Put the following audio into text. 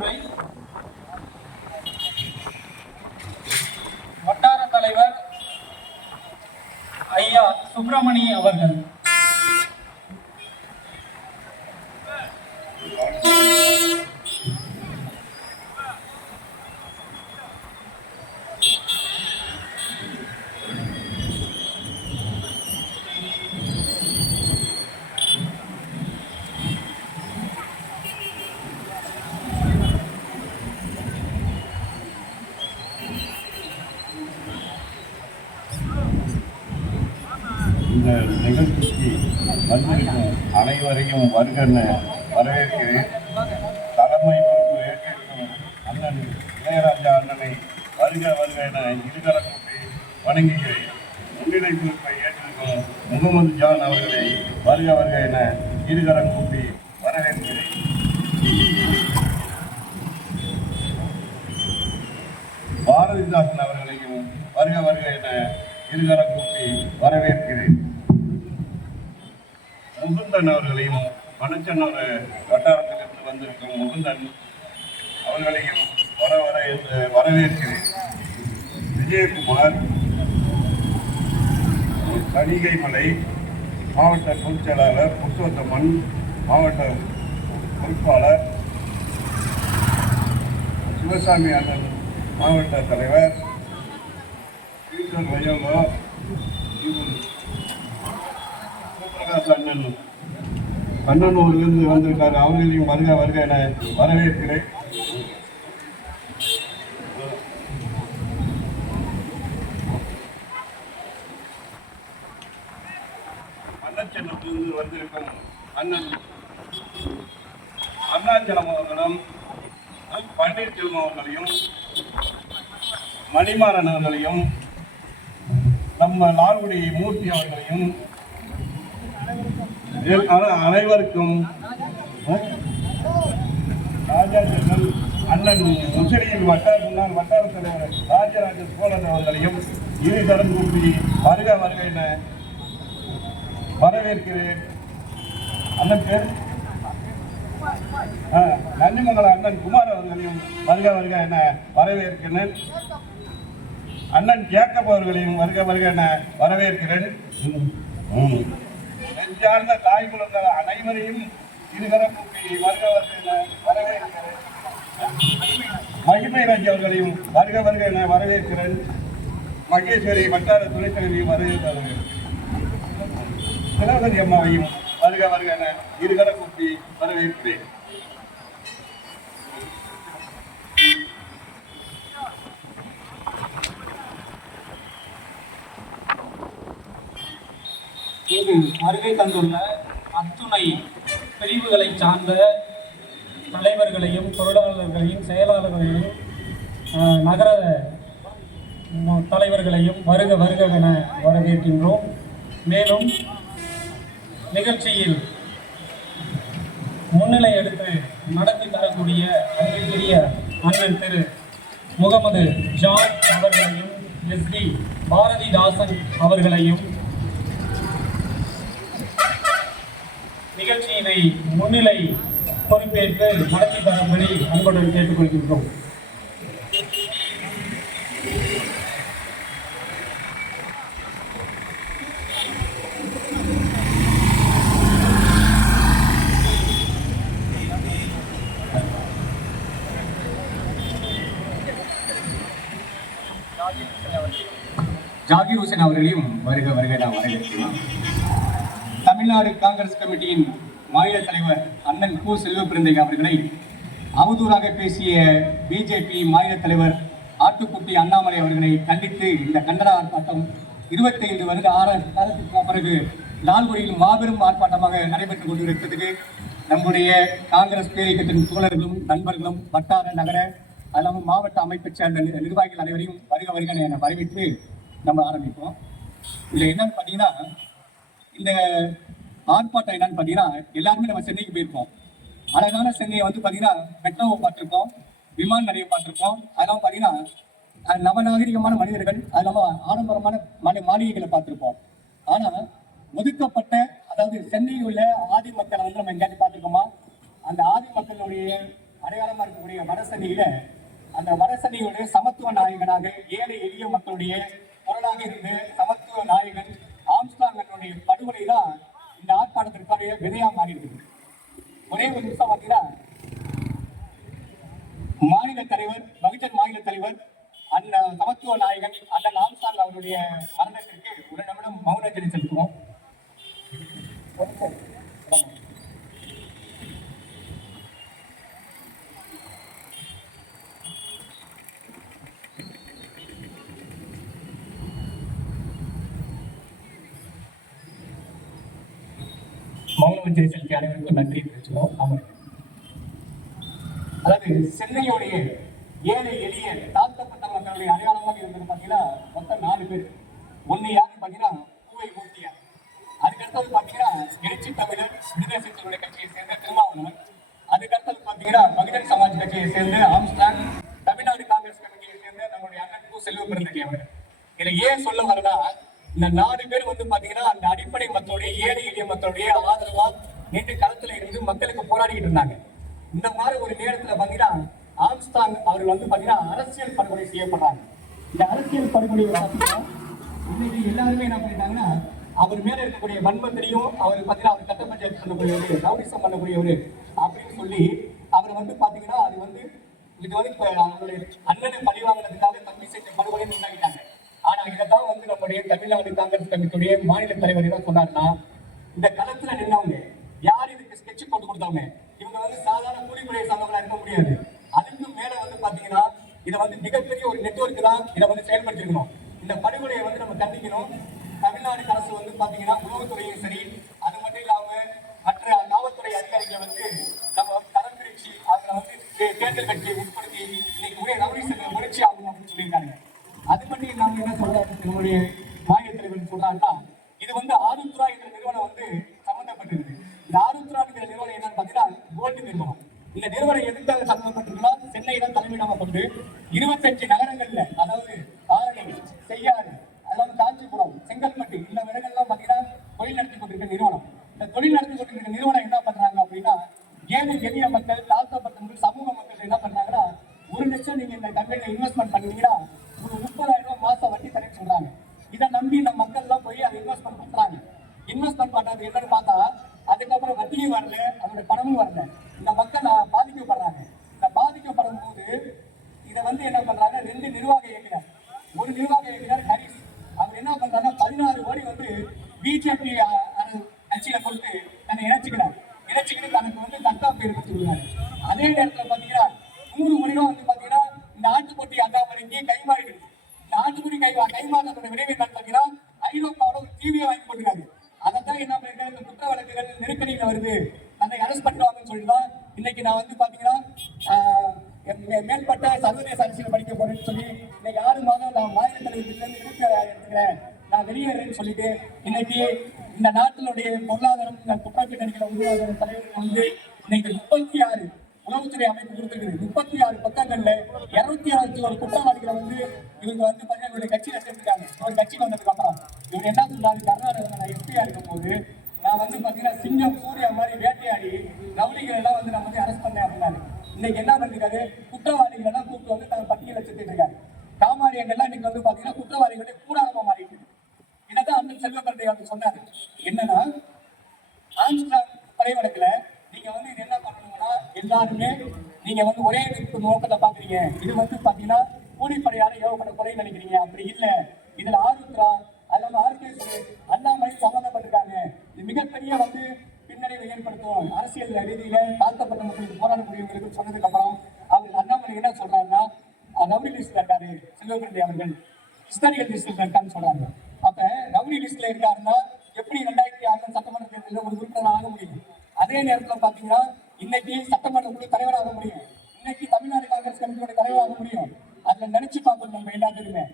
உரை வட்டார தலைவர் ஐயா சுப்பிரமணி அவர்கள். இந்த நிகழ்ச்சிக்கு வந்திருக்கும் அனைவரையும் வருகன வரவேற்கிறேன். தலைமை பொறுப்பு ஏற்றிருக்கும் அண்ணன் இளையராஜா அண்ணனை வருக வருக என இருகரம் கூட்டி வணங்குகிறேன். முன்னிலை பொறுப்பை ஏற்றிருக்கும் முகமது ஜான் அவர்களை வருக வருக என இருகரம் கூட்டி வரவேற்கிறேன். பாரதிதாசன் அவர்களையும் வருக வருக என இருகரம் கூட்டி வரவேற்கிறேன். முகுந்தன் அவர்களையும் மணச்சன்னூர் வட்டாரத்திலிருந்து வந்திருக்கும் முகுந்தன் அவர்களையும் வரவேற்கிறேன். விஜயகுமார் கணிகைமலை மாவட்ட பொதுச்செயலாளர், புருஷோத்தமன் மாவட்ட பொறுப்பாளர், சிவசாமி அண்ணன் மாவட்ட தலைவர், அண்ணன் கண்ணனூரிலிருந்து வந்திருக்காரு. அவர்களையும் வருக வருக என வரவேற்கிறேன். மன்னச்சன்னூரிலிருந்து வந்திருக்கும் அண்ணன் அருணாச்சலம் அவர்களும், பன்னீர்செல்வம் அவர்களையும், மணிமாறன் அவர்களையும், நம்ம லால்குடி மூர்த்தி அவர்களையும் அனைவருக்கும் ராஜாஜர்கள் அண்ணன் முசிறியில் முன்னாள் வட்டார தலைவர் ராஜராஜ சோழன் அவர்களையும் இருகரம் கூப்பி வருக வருக என வரவேற்கிறேன். அண்ணன் பேர் நன்னிமங்கலம் அண்ணன் குமார் அவர்களையும் வருக வருக என வரவேற்கிறேன். அண்ணன் ஜேக்கப் அவர்களையும் வருக வருக என வரவேற்கிறேன். நெஞ்சார்ந்த தாய்குலங்கள் அனைவரையும் இருகரம் கூப்பி வருக வருக என வரவேற்கிறேன். மகிமை ராஜ் அவர்களையும் வருக வருக என வரவேற்கிறேன். மகேஸ்வரி வட்டார துணைத் தலைவரையும் வரவேற்கிறேன். திலகவதி அம்மாவையும் வருக வருக என இருகரம் கூப்பி வரவேற்கிறேன். இங்கு வருகை தந்துள்ள அத்துணை பிரிவுகளை சார்ந்த தலைவர்களையும், பொருளாளர்களையும், செயலாளர்களையும், நகர தலைவர்களையும் வருக வருக என வரவேற்கின்றோம். மேலும் நிகழ்ச்சியில் முன்னிலை எடுத்து நடத்தி தரக்கூடிய அன்பிற்குரிய அண்ணன் திரு முகமது ஜான் அவர்களையும், SD பாரதிதாசன் அவர்களையும் நிகழ்ச்சியினை முன்னிலை பொறுப்பேற்று நடத்தி தரும்படி அன்புடன் கேட்டுக்கொள்கின்றோம். ஜாகிர் ஹுசேன் அவர்களையும் வருக வருக நான் வரவேற்கிறேன். தமிழ்நாடு காங்கிரஸ் கமிட்டியின் மாநில தலைவர் அண்ணன் கு. செல்வப்பிரந்தை அவர்களை அவதூறாக பேசிய பிஜேபி மாநில தலைவர் ஆட்டுக்குட்டி அண்ணாமலை அவர்களை கண்டித்து இந்த கண்டன ஆர்ப்பாட்டம் 25 வருட காலத்திற்கு பிறகு லால்குடியில் மாபெரும் ஆர்ப்பாட்டமாக நடைபெற்றுக் கொண்டிருக்கிறதுக்கு நம்முடைய காங்கிரஸ் பேரியக்கத்தின் தோழர்களும், நண்பர்களும், வட்டார, நகர, அல்லாமல் மாவட்ட அமைப்பை சேர்ந்த நிர்வாகிகள் அனைவரையும் வருக வருக என வரவேற்று நம்ம ஆரம்பிப்போம். இதில் என்னன்னு பார்த்தீங்கன்னா, இந்த ஆர்ப்பாட்டம் என்னன்னு பார்த்தீங்கன்னா, எல்லாருமே நம்ம சென்னைக்கு போயிருக்கோம். அழகான சென்னையை வந்து பார்த்தீங்கன்னா மெட்ரோவை பார்த்துருக்கோம், விமான நிலையை பார்த்துருக்கோம். அதெல்லாம் பார்த்தீங்கன்னா நவநாகரிகமான மனிதர்கள், அது இல்லாமல் ஆடம்பரமான மாளிகைகளை பார்த்துருப்போம். ஆனால் ஒதுக்கப்பட்ட, அதாவது சென்னையில் உள்ள ஆதி மக்களை வந்து நம்ம எங்கேயாச்சும் பார்த்துருக்கோமா? அந்த ஆதி மக்களுடைய அடையாளமா இருக்கக்கூடிய வடசென்னையில அந்த வடசென்னையுடைய சமத்துவ நாயகனாக ஏழை எளிய மக்களுடைய குரலாக இருந்து சமத்துவ நாயகன் ஆம்ஸ்ட்ராங்கனுடைய படுகொலை தான் இந்த ஆர்ப்பாட்டத்திற்காக விதையா மாறி இருக்குது. ஒரே ஒரு நிமிஷம் பார்த்தீங்கன்னா மாநில தலைவர் பகுஜன் மாநில தலைவர் அந்த சமத்துவ நாயகன் அண்ணன் ஆம்ஸ்ட்ராங் அவருடைய மரணத்திற்கு ஒரு நிமிடம் மௌன அஞ்சலி செலுத்துவோம். மௌன அஞ்சலி செலுத்திய அனைவருக்கும் நன்றி தெரிவிச்சுக்கிறோம். அதாவது சென்னையுடைய ஏழை எளிய தாழ்த்தப்பட்ட மக்களுடைய அடையாளமாக இருந்தது பார்த்தீங்கன்னா மொத்தம் 4 பேர். ஒன்னு யாருன்னு பார்த்தீங்கன்னா பூவை மூர்த்தியார். அதுக்கடுத்தது பார்த்தீங்கன்னா எழுச்சி தமிழர் விடுதலை சிறுத்தைகளுடைய கட்சியை சேர்ந்த திருமாவளவன். அதுக்கடுத்தது பார்த்தீங்கன்னா பகுஜன் சமாஜ் கட்சியை சேர்ந்த ஆம்ஸ்ட்ராங், தமிழ்நாடு காங்கிரஸ் கமிட்டியை சேர்ந்த நம்முடைய அண்ணன் கு. செல்வ பிறந்தகை அவர். இதை ஏன் சொல்ல வரனா, இந்த 4 பேர் வந்து பாத்தீங்கன்னா அந்த அடிப்படை மக்களுடைய ஏழை எளிய மக்களுடைய ஆதரவா நின்று களத்துல இருந்து மக்களுக்கு போராடிட்டு இருந்தாங்க. இந்த மாதிரி ஒரு நேரத்துல பாத்தீங்கன்னா ஆம்ஸ்ட்ராங் அவர்கள் வந்து பாத்தீங்கன்னா அரசியல் படுகொலை செய்யப்படுறாங்க. இந்த அரசியல் படுகொலை பாத்தீங்கன்னா இன்னைக்கு எல்லாருமே என்ன பண்ணிட்டாங்கன்னா அவர் மேல இருக்கக்கூடிய வன்மத்திலையும் அவர் பாத்தீங்கன்னா அவர் கட்ட பஞ்சாயத்து பண்ணக்கூடியவர், ரவுடிசம் பண்ணக்கூடியவர் அப்படின்னு சொல்லி அவர் வந்து பாத்தீங்கன்னா அது வந்து இது வந்து அவங்களுடைய அண்ணனை பழிவாங்கினதுக்காக தம்பி செஞ்ச படுகொலை உண்டாக்கிட்டாங்க. ஆனா இதைத்தான் வந்து நம்முடைய தமிழ்நாடு காங்கிரஸ் கமிட்டியுடைய மாநில தலைவர் என்ன சொன்னார்னா, இந்த களத்துல நின்னவங்க யார் இதுக்கு ஸ்கெட்ச் போட்டு கொடுத்தவங்க, இவங்க வந்து சாதாரண கூலிமுறையை சார்ந்தவங்களா இருக்க முடியாது. அதுக்கு மேல வந்து பாத்தீங்கன்னா இதை வந்து மிகப்பெரிய ஒரு நெட்வொர்க் தான் இதை வந்து செயல்படுத்திருக்கணும். இந்த படுகொலையை வந்து நம்ம கண்டிக்கணும். தமிழ்நாடு அரசு வந்து பாத்தீங்கன்னா உளவுத்துறையும் சரி, அது மட்டும் இல்லாம மற்ற காவல்துறை அதிகாரிகளை வந்து நம்ம வந்து தரம் பிரிச்சு அவங்க வந்து தேர்தல் கட்சியை உட்படுத்தி இன்னைக்கு ஒரே ரவுடிசத்தை முயற்சி ஆகும் அப்படின்னு சொல்லியிருக்காங்க. அது மட்டும் இல்லாம என்ன சொல்றாரு நம்முடைய மாநில தலைவர் சொல்றாருன்னா, இது வந்து ஆருத்ரா என்ற நிறுவனம் வந்து சம்பந்தப்பட்டிருக்கு. இந்த ஆருத்ராங்கிற நிறுவனம் என்னன்னு பாத்தீங்கன்னா கோல்டு நிறுவனம். இந்த நிறுவனம் எதுக்காக சம்பந்தப்பட்டிருக்குன்னா சென்னை தான் தலைமையிடமா கொண்டு 25 நகரங்கள்ல, அதாவது ஆரணி, செய்யாறு, அதாவது காஞ்சிபுரம், செங்கல்பட்டு இந்த இடங்கள்லாம் பாத்தீங்கன்னா தொழில் நடத்தி கொண்டிருக்க நிறுவனம். இந்த தொழில் நடத்தி கொண்டிருக்க நிறுவனம் என்ன பண்றாங்க அப்படின்னா, ஏழை எளிய மக்கள், தாழ்த்தப்பட்ட மக்கள், சமூக மக்கள் என்ன பண்றாங்கன்னா, 1 லட்சம் நீங்க இந்த கம்பெனியில இன்வெஸ்ட்மெண்ட் பண்ணீங்கன்னா ஒரு 30,000 ரூபாய் மாசம் வட்டி தரேன்னு சொல்றாங்க. இதை நம்பி இந்த மக்கள் எல்லாம் போய் அதை இன்வெஸ்ட்மெண்ட் பண்றாங்க. இன்வெஸ்ட்மெண்ட் பண்றது என்னன்னு பார்த்தா அதுக்கப்புறம் வட்டியும் வரல, அதோட பணமும் வரல. இந்த மக்கள் பாதிக்கப்படுறாங்க. இந்த பாதிக்கப்படும் போது இதை வந்து என்ன பண்றாங்க, 2 நிர்வாக இயக்குனர், ஒரு நிர்வாக இயக்குனர் ஹரிஸ், அவர் என்ன பண்றாங்கன்னா 16 கோடி வந்து பிஜேபி கட்சியில கொடுத்து தன்னை இணைச்சிக்கிட்டு தனக்கு வந்து தட்டா பேர் கொடுத்துருக்காரு. அதே நேரத்தில் பாத்தீங்கன்னா 100 கோடி ரூபாய் வந்து பாத்தீங்கன்னா இந்த ஆட்டுக்குட்டி அண்ணாமலைக்கு கைமாறிடுது. இந்த ஆட்டுக்குட்டி கைமாறதோட விளைவு என்னன்னு பாத்தீங்கன்னா ஐரோப்பாவோட ஒரு டிவியை வாங்கி போட்டுருக்காரு. அதைத்தான் என்ன பண்ணிருக்காரு, இந்த குற்ற வழக்குகள் நெருக்கடியில் வருது, தன்னை அரெஸ்ட் பண்ணிடுவாங்கன்னு சொல்லிதான் இன்னைக்கு நான் வந்து பாத்தீங்கன்னா மேற்பட்ட சர்வதேச அரசியல் படிக்க போறேன்னு சொல்லி இன்னைக்கு 6 மாதம் நான் மாநில தலைவர்கிட்ட இருந்து எடுத்துக்கிறேன், நான் வெளியேறேன்னு சொல்லிட்டு இன்னைக்கு இந்த நாட்டினுடைய பொருளாதாரம் துப்பாக்கி தணிக்கை உருவாகிற தலைவர்கள் வந்து இன்னைக்கு 36 உளவுத்துறை அமைப்பு கொடுத்துருக்குது. 36 பக்கங்கள்ல 261 குற்றவாளிகளை வந்து இவங்க வந்து பாத்தீங்கன்னா கட்சியில சேர்த்துட்டாங்க. ஒரு கட்சிக்கு வந்ததுக்கு அப்புறம் இவங்க என்ன சொல்றாரு, கர்நாடகா நான் எம்பியா இருக்கும் போது நான் வந்து பாத்தீங்கன்னா சிங்கம் சூர்யா மாதிரி வேட்டையாடி ரவுடிகள் எல்லாம் வந்து நான் வந்து அரெஸ்ட் பண்ணேன் அப்படின்னாரு. இன்னைக்கு என்ன பண்ணிருக்காரு, குற்றவாளிகள் எல்லாம் கூப்பிட்டு வந்து தன் பட்டியலை சேர்த்துட்டு இருக்காரு. காமாரியங்கள்லாம் இன்னைக்கு வந்து பாத்தீங்கன்னா குற்றவாளிகளுடைய கூடாரமா மாறிட்டு. இதைதான் அண்ணன் செல்வ பிறந்தகை சொன்னாரு. என்னன்னா ஆம்ஸ்ட்ராங் கொலை வழக்குல நீங்க வந்து இது என்ன பண்ணணும்னா, எல்லாருமே நீங்க வந்து ஒரே நோக்கத்தை பாக்குறீங்க. இது வந்து பாத்தீங்கன்னா கூலிப்படையால ஏவப்பட்ட கொலை நினைக்கிறீங்க. அப்படி இல்ல, இதுல ஆருத்ரா அல்லாம ஆர்கேஸ் அண்ணாமலை சம்பந்தப்பட்டிருக்காங்க. இது மிகப்பெரிய வந்து பின்னடைவை ஏற்படுத்தும், அரசியல் ரீதியில தாழ்த்தப்பட்ட மக்களுக்கு போராடக்கூடியவங்களுக்கு சொன்னதுக்கு அப்புறம் அவர் அண்ணாமலை என்ன சொல்றாருன்னா, ரவுடி லிஸ்ட்ல இருக்காரு செல்வபிரந்தை அவர்கள், ஹிஸ்டாரிக்கல் லிஸ்ட்ல இருக்காருன்னு சொல்றாங்க. அப்ப ரவுடி லிஸ்ட்ல இருக்காருன்னா எப்படி 2006 சட்டமன்ற தேர்தலில் ஒரு உறுப்பினர் ஆக முடியும்? அதே நேரத்தில் பாத்தீங்கன்னா இன்னைக்கு சட்டமன்ற குழு தலைவராக முடியும், இன்னைக்கு தமிழ்நாடு காங்கிரஸ் கமிட்டியோட தலைவராக முடியும். அதுல நினைச்சு பார்க்கணும் நம்ம எல்லாத்துக்குமே.